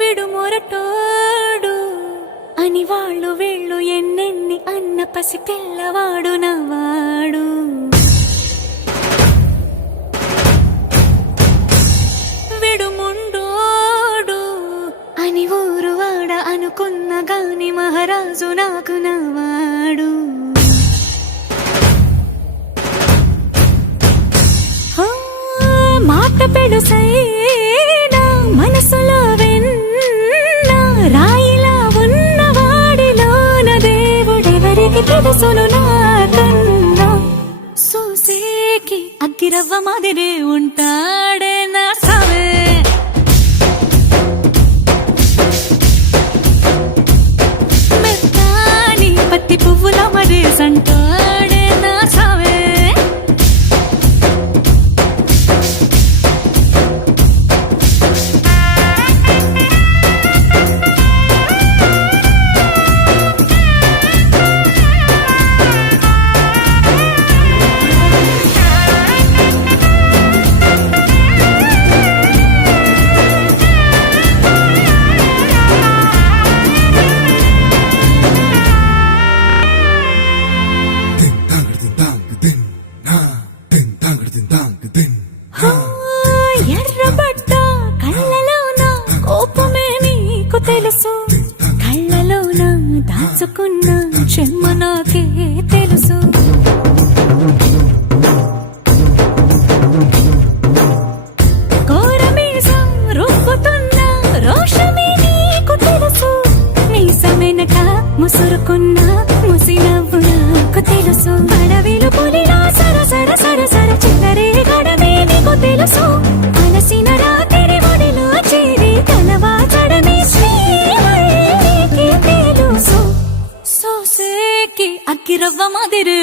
విడుమొరటోడు అని వాళ్ళు వీళ్ళు ఎన్నెన్ని అన్న పసి పిల్లవాడు నవ్వాడు. విడుముండోడు అని ఊరు వాడ అనుకున్న గాని మహారాజు నాకు నవ్వాడు. మాట పెడుసైనా మనసులో వెన్న రాయిలా ఉన్నవాడిలోన దేవుడెవరికి తెలుసును నాకన్నా. సూసేకి అగ్గిరవ్వ మాదిరే ఉంటాడే నా సావే. మెత్తాని పత్తి పువ్వుల మరేసంటాడే నా సావే. ఎర్రబడ్డ కళ్ళలోన కోపమే నీకు తెలుసు, కళ్ళలోన దాచుకున్న చెమ్మ నాకే తెలుసు. కోరమీసం రుబ్బుతున్న రోషమే నీకు తెలుసు, మీసమెనక ముసురుకున్న ముసినవ్వు నాకు తెలుసు. అడవిలు పులిలా సరసర సరసర చిల్లరే గడమే నీకు తెలుసు. అలసిన రాత్రి ఒడిలో చేరి కలవాచడమే శ్రీవల్లికి తెలుసు. సోసేకి అగ్గిరవ్వ మాదిరే